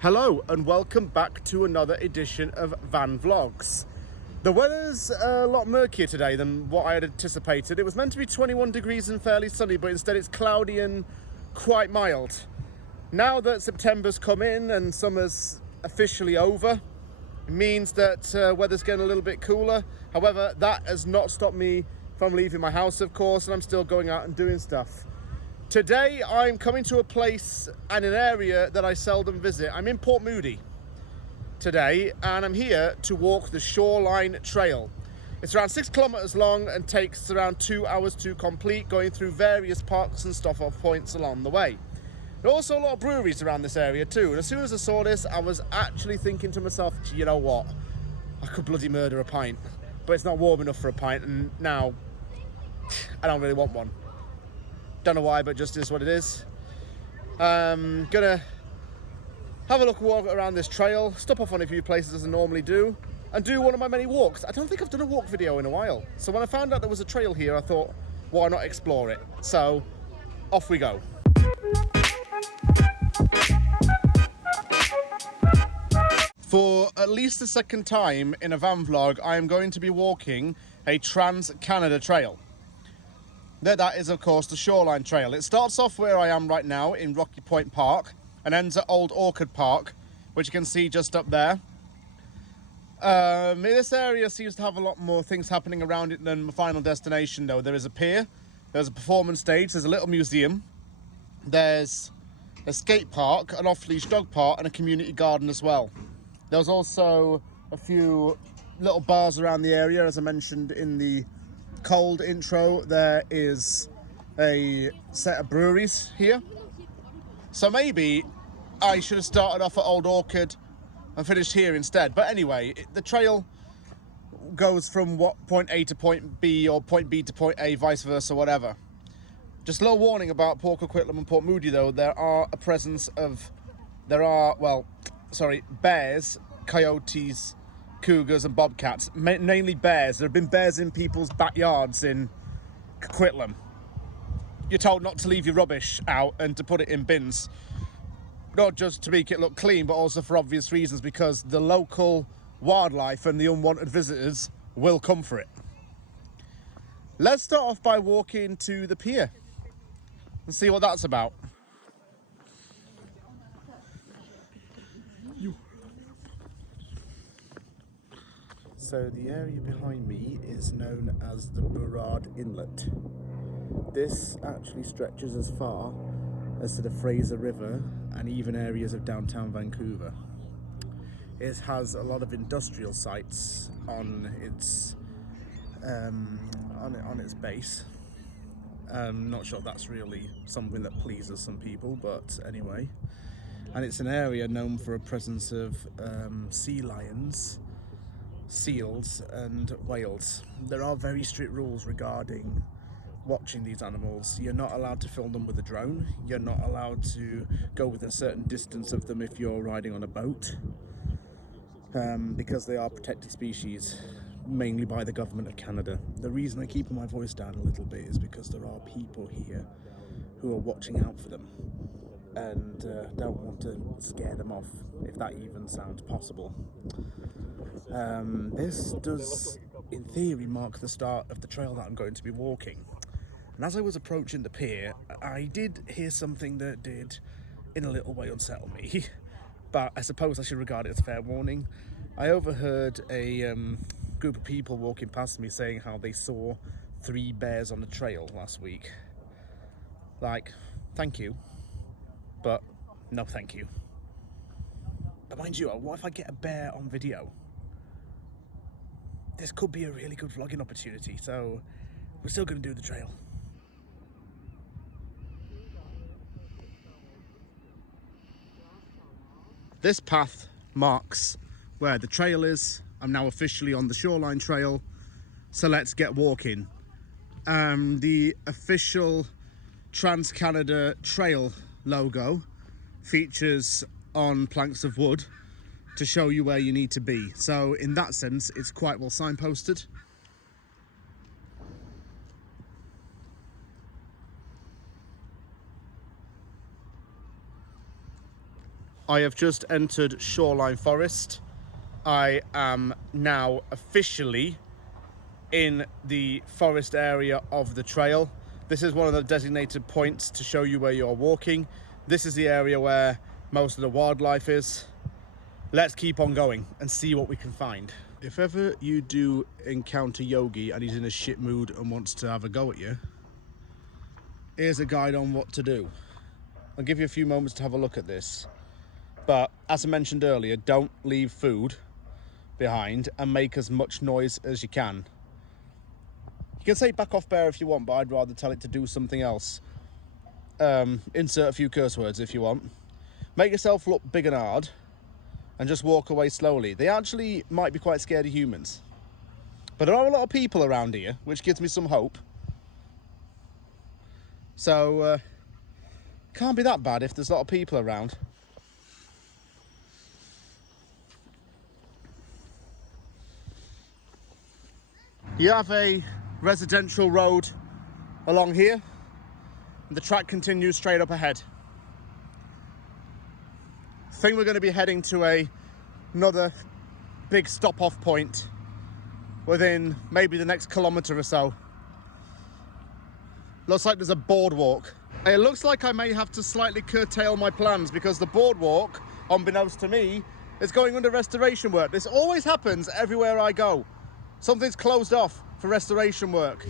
Hello and welcome back to another edition of Van Vlogs. The weather's a lot murkier today than what I had anticipated. It was meant to be 21 degrees and fairly sunny, but instead it's cloudy and quite mild. Now that September's come in and summer's officially over, it means that weather's getting a little bit cooler. However, that has not stopped me from leaving my house, of course, and I'm still going out and doing stuff. Today I'm coming to a place and an area that I seldom visit. I'm in Port Moody today and I'm here to walk the Shoreline Trail. It's around 6 kilometers long and takes around 2 hours to complete, going through various parks and stop-off points along the way. There are also a lot of breweries around this area too, and as soon as I saw this I was actually thinking to myself, you know what, I could bloody murder a pint, but it's not warm enough for a pint and now I don't really want one. Don't know why, but just is what it is. Gonna have a look, walk around this trail, stop off on a few places as I normally do, and do one of my many walks. I don't think I've done a walk video in a while, so when I found out there was a trail here I thought, why not explore it? So off we go. For at least the second time in a van vlog, I am going to be walking a Trans-Canada trail. That is, of course, the Shoreline Trail. It starts off where I am right now in Rocky Point Park and ends at Old Orchard Park, which you can see just up there. This area seems to have a lot more things happening around it than my final destination, though. There is a pier, there's a performance stage, there's a little museum, there's a skate park, an off-leash dog park, and a community garden as well. There's also a few little bars around the area, as I mentioned in the cold intro. There is a set of breweries here, so maybe I should have started off at Old Orchard and finished here instead. But anyway, the trail goes from point A to point B, or point B to point A, vice versa, whatever. Just a little warning about Port Coquitlam and Port Moody though. There are bears, coyotes, cougars and bobcats, mainly bears. There have been bears in people's backyards in Coquitlam. You're told not to leave your rubbish out and to put it in bins, not just to make it look clean, but also for obvious reasons, because the local wildlife and the unwanted visitors will come for it. Let's start off by walking to the pier and see what that's about. So the area behind me is known as the Burrard Inlet. This actually stretches as far as to the Fraser River and even areas of downtown Vancouver. It has a lot of industrial sites on its base. Not sure that's really something that pleases some people, but anyway. And it's an area known for a presence of sea lions, seals and whales. There are very strict rules regarding watching these animals. You're not allowed to film them with a drone. You're not allowed to go within a certain distance of them if you're riding on a boat, because they are protected species, mainly by the government of Canada. The reason I keep my voice down a little bit is because there are people here who are watching out for them and don't want to scare them off, if that even sounds possible. This does, in theory, mark the start of the trail that I'm going to be walking. And as I was approaching the pier, I did hear something that did, in a little way, unsettle me. But I suppose I should regard it as fair warning. I overheard a group of people walking past me saying how they saw 3 bears on the trail last week. Like, thank you, but no thank you. But mind you, what if I get a bear on video? This could be a really good vlogging opportunity, so we're still going to do the trail. This path marks where the trail is. I'm now officially on the Shoreline Trail, so let's get walking. The official Trans-Canada Trail logo features on planks of wood to show you where you need to be. So in that sense, it's quite well signposted. I have just entered Shoreline Forest. I am now officially in the forest area of the trail. This is one of the designated points to show you where you're walking. This is the area where most of the wildlife is. Let's keep on going and see what we can find. If ever you do encounter Yogi and he's in a shit mood and wants to have a go at you, here's a guide on what to do. I'll give you a few moments to have a look at this. But as I mentioned earlier, don't leave food behind and make as much noise as you can. You can say back off bear if you want, but I'd rather tell it to do something else. Insert a few curse words if you want. Make yourself look big and hard and just walk away slowly. They actually might be quite scared of humans. But there are a lot of people around here, which gives me some hope. So, can't be that bad if there's a lot of people around. You have a residential road along here, and the track continues straight up ahead. I think we're going to be heading to another big stop-off point within maybe the next kilometre or so. Looks like there's a boardwalk. It looks like I may have to slightly curtail my plans because the boardwalk, unbeknownst to me, is going under restoration work. This always happens everywhere I go. Something's closed off for restoration work.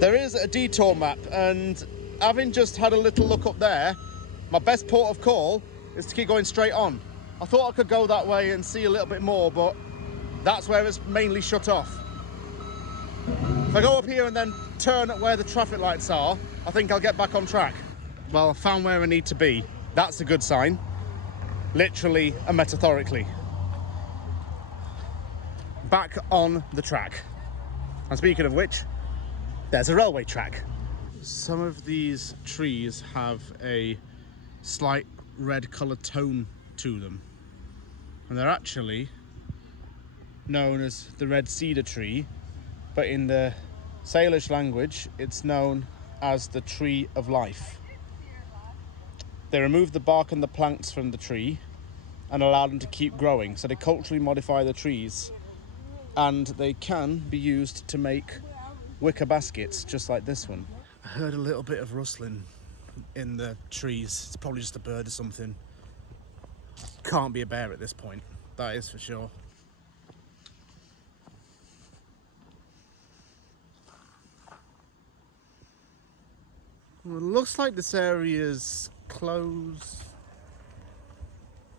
There is a detour map, and having just had a little look up there, my best port of call is to keep going straight on. I thought I could go that way and see a little bit more, but that's where it's mainly shut off. If I go up here and then turn at where the traffic lights are, I think I'll get back on track. Well, I found where I need to be. That's a good sign. Literally and metaphorically. Back on the track. And speaking of which, there's a railway track. Some of these trees have a slight red colour tone to them, and they're actually known as the red cedar tree, but in the Salish language it's known as the tree of life. They remove the bark and the plants from the tree and allow them to keep growing, so they culturally modify the trees, and they can be used to make wicker baskets just like this one. I heard a little bit of rustling in the trees. It's probably just a bird or something. Can't be a bear at this point, that is for sure. Well, it looks like this area's closed.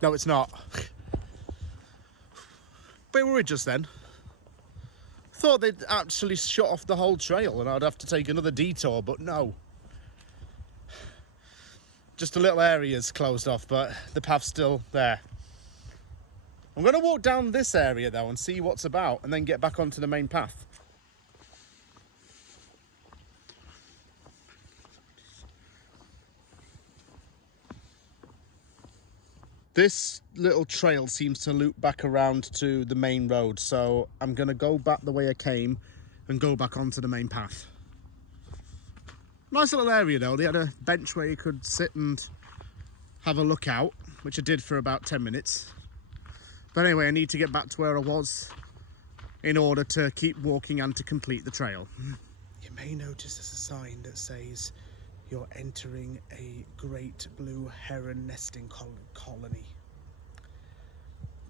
No, it's not. Bit worried just then. Thought they'd actually shut off the whole trail and I'd have to take another detour, but no. Just a little area's closed off, but the path's still there. I'm going to walk down this area though and see what's about, and then get back onto the main path. This little trail seems to loop back around to the main road, so I'm going to go back the way I came and go back onto the main path. Nice little area though. They had a bench where you could sit and have a look out, which I did for about 10 minutes. But anyway, I need to get back to where I was in order to keep walking and to complete the trail. You may notice there's a sign that says you're entering a great blue heron nesting colony.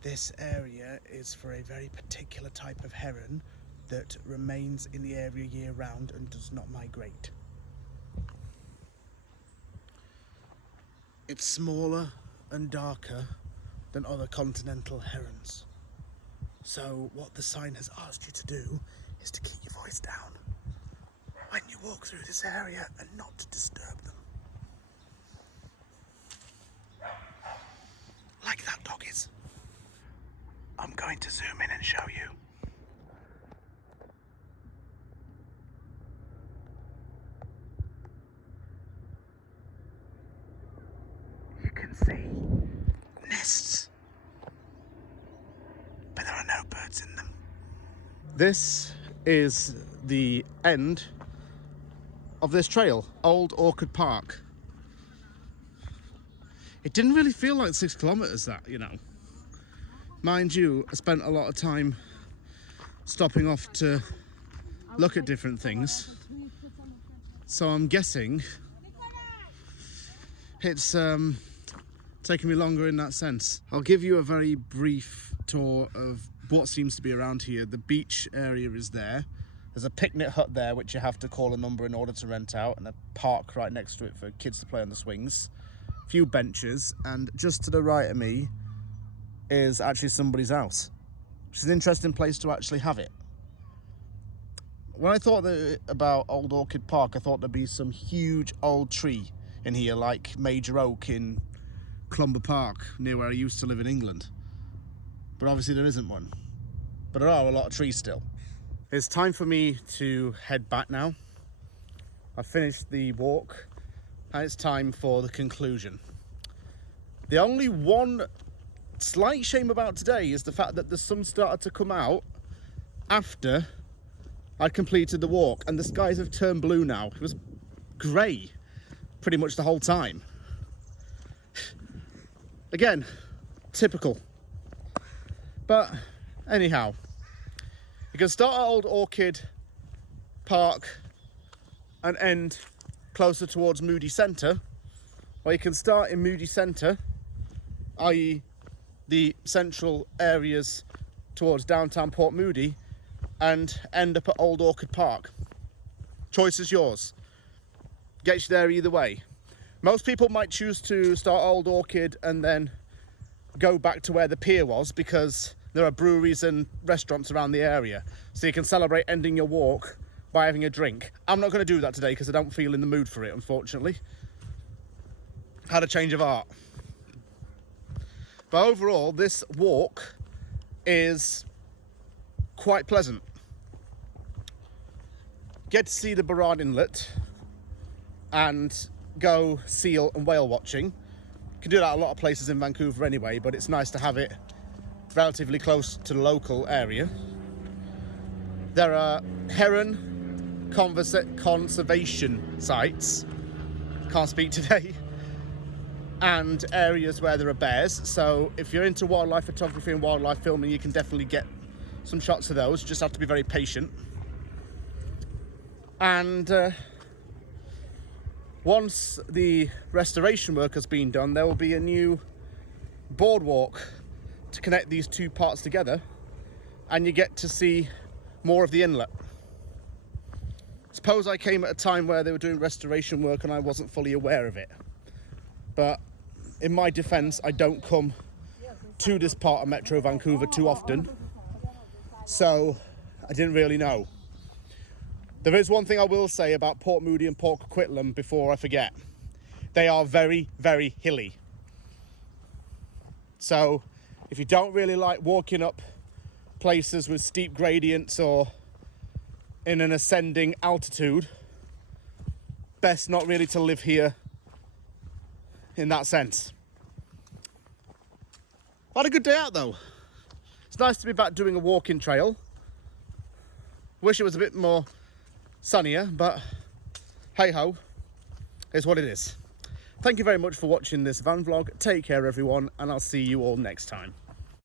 This area is for a very particular type of heron that remains in the area year round and does not migrate. It's smaller and darker than other continental herons. So what the sign has asked you to do is to keep your voice down when you walk through this area and not to disturb them. Like that dog is. I'm going to zoom in and show you. You can see nests, but there are no birds in them. This is the end of this trail, Old Orchard Park. It didn't really feel like 6 kilometers, that, you know. Mind you, I spent a lot of time stopping off to look at different things. So I'm guessing it's taking me longer in that sense. I'll give you a very brief tour of what seems to be around here. The beach area is there. There's a picnic hut there which you have to call a number in order to rent out, and a park right next to it for kids to play on the swings. A few benches, and just to the right of me is actually somebody's house, which is an interesting place to actually have it. When I thought about Old Orchid Park, I thought there'd be some huge old tree in here like Major Oak in Clumber Park, near where I used to live in England. But obviously there isn't one. But there are a lot of trees still. It's time for me to head back now. I've finished the walk and it's time for the conclusion. The only one slight shame about today is the fact that the sun started to come out after I completed the walk, and the skies have turned blue now. It was grey pretty much the whole time. Again, typical. But anyhow, you can start at Old Orchid Park and end closer towards Moody Centre, or you can start in Moody Centre, i.e. the central areas towards downtown Port Moody, and end up at Old Orchid Park. Choice is yours. Gets you there either way. Most people might choose to start Old Orchid and then go back to where the pier was, because there are breweries and restaurants around the area, so you can celebrate ending your walk by having a drink. I'm not going to do that today because I don't feel in the mood for it, unfortunately. Had a change of heart. But overall, this walk is quite pleasant. Get to see the Burrard Inlet and go seal and whale watching. You can do that at a lot of places in Vancouver anyway, but it's nice to have it relatively close to the local area. There are heron conservation sites, can't speak today, and areas where there are bears. So if you're into wildlife photography and wildlife filming, you can definitely get some shots of those. Just have to be very patient. And once the restoration work has been done, there will be a new boardwalk to connect these two parts together, and you get to see more of the inlet. Suppose I came at a time where they were doing restoration work and I wasn't fully aware of it. But in my defense, I don't come to this part of Metro Vancouver too often, so I didn't really know. There is one thing I will say about Port Moody and Port Coquitlam before I forget. They are very, very hilly. So if you don't really like walking up places with steep gradients or in an ascending altitude, best not really to live here in that sense. Had a good day out though. It's nice to be back doing a walking trail. Wish it was a bit more sunnier, but hey ho, it's what it is. Thank you very much for watching this van vlog. Take care everyone, and I'll see you all next time.